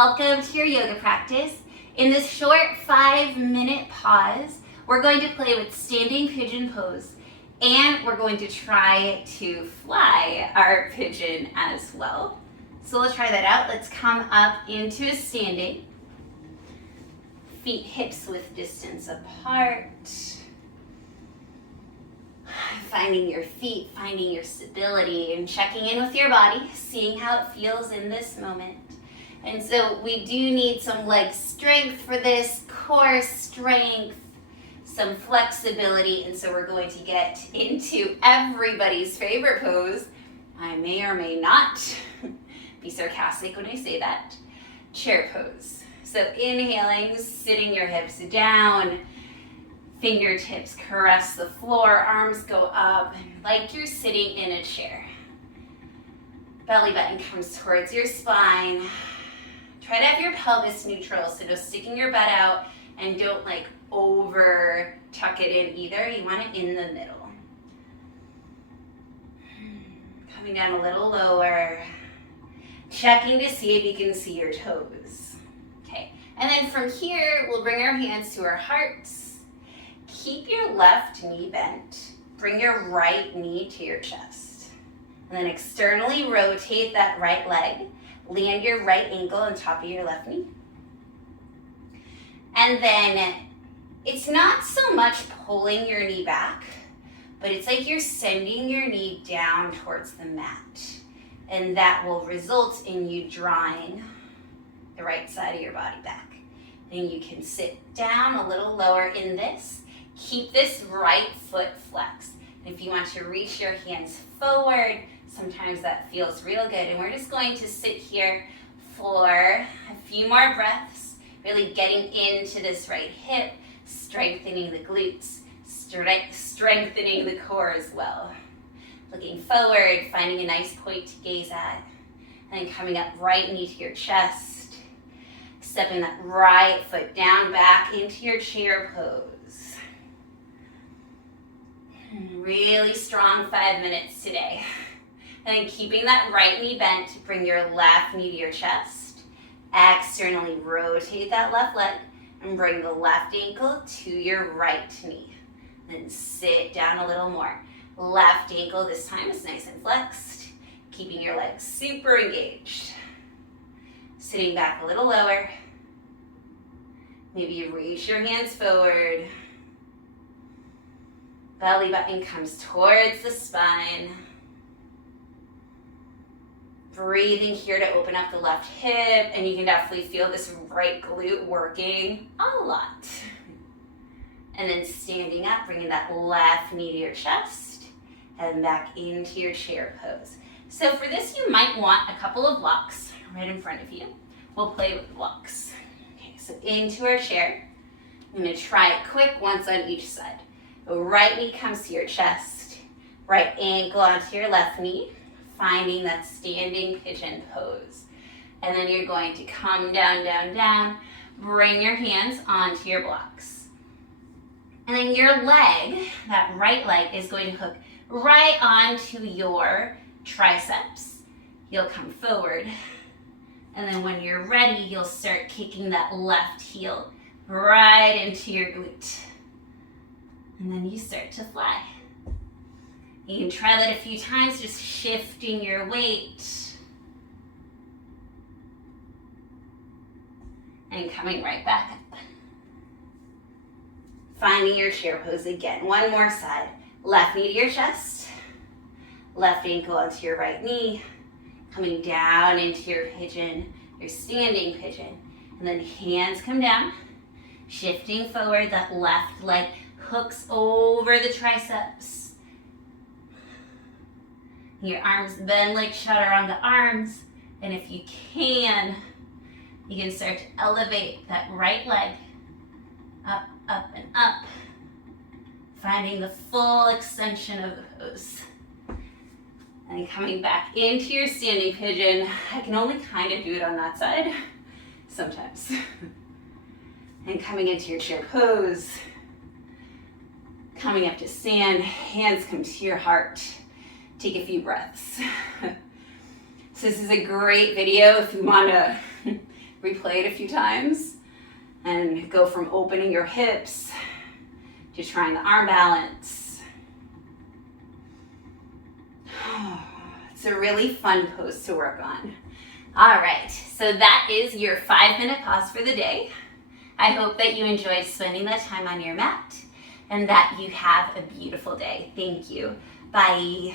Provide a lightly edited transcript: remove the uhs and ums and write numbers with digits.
welcome to your yoga practice. In this short 5-minute pause, we're going to play with standing pigeon pose, and we're going to try to fly our pigeon as well. So let's try that out. Let's come up into a standing. Feet hips width distance apart. Finding your feet, finding your stability, and checking in with your body, seeing how it feels in this moment. And so we do need some leg strength for this, core strength, some flexibility, and so we're going to get into everybody's favorite pose. I may or may not be sarcastic when I say that. Chair pose. So inhaling, sitting your hips down, fingertips caress the floor, arms go up, like you're sitting in a chair. Belly button comes towards your spine. Try to have your pelvis neutral, so just sticking your butt out and don't over tuck it in either. You want it in the middle. Coming down a little lower. Checking to see if you can see your toes. Okay, and then from here, we'll bring our hands to our hearts. Keep your left knee bent. Bring your right knee to your chest. And then externally rotate that right leg. Land your right ankle on top of your left knee. And then it's not so much pulling your knee back, but it's like you're sending your knee down towards the mat. And that will result in you drawing the right side of your body back. Then you can sit down a little lower in this. Keep this right foot flexed. And if you want to reach your hands forward, sometimes that feels real good. And we're just going to sit here for a few more breaths, really getting into this right hip, strengthening the glutes, strengthening the core as well. Looking forward, finding a nice point to gaze at, and then coming up right knee to your chest, stepping that right foot down back into your chair pose. Really strong 5 minutes today. And then keeping that right knee bent, bring your left knee to your chest. Externally rotate that left leg and bring the left ankle to your right knee. Then sit down a little more. Left ankle this time is nice and flexed, keeping your legs super engaged. Sitting back a little lower. Maybe you reach your hands forward. Belly button comes towards the spine. Breathing here to open up the left hip, and you can definitely feel this right glute working a lot. And then standing up, bringing that left knee to your chest, and back into your chair pose. So for this, you might want a couple of blocks right in front of you. We'll play with blocks. Okay, so into our chair. I'm gonna try it quick, once on each side. The right knee comes to your chest, right ankle onto your left knee, finding that standing pigeon pose. And then you're going to come down, down, down, bring your hands onto your blocks. And then your leg, that right leg, is going to hook right onto your triceps. You'll come forward. And then when you're ready, you'll start kicking that left heel right into your glute. And then you start to fly. You can try that a few times, just shifting your weight. And coming right back up. Finding your chair pose again. One more side. Left knee to your chest. Left ankle onto your right knee. Coming down into your pigeon, your standing pigeon. And then hands come down. Shifting forward, that left leg hooks over the triceps. Your arms bend like chaturanga arms. And if you can start to elevate that right leg up, up, and up. Finding the full extension of the pose. And coming back into your standing pigeon. I can only kind of do it on that side sometimes. And coming into your chair pose. Coming up to stand, hands come to your heart. Take a few breaths. So this is a great video if you want to Replay it a few times and go from opening your hips to trying the arm balance. It's a really fun pose to work on. All right, so that is your 5-minute pause for the day. I hope that you enjoyed spending that time on your mat and that you have a beautiful day. Thank you. Bye.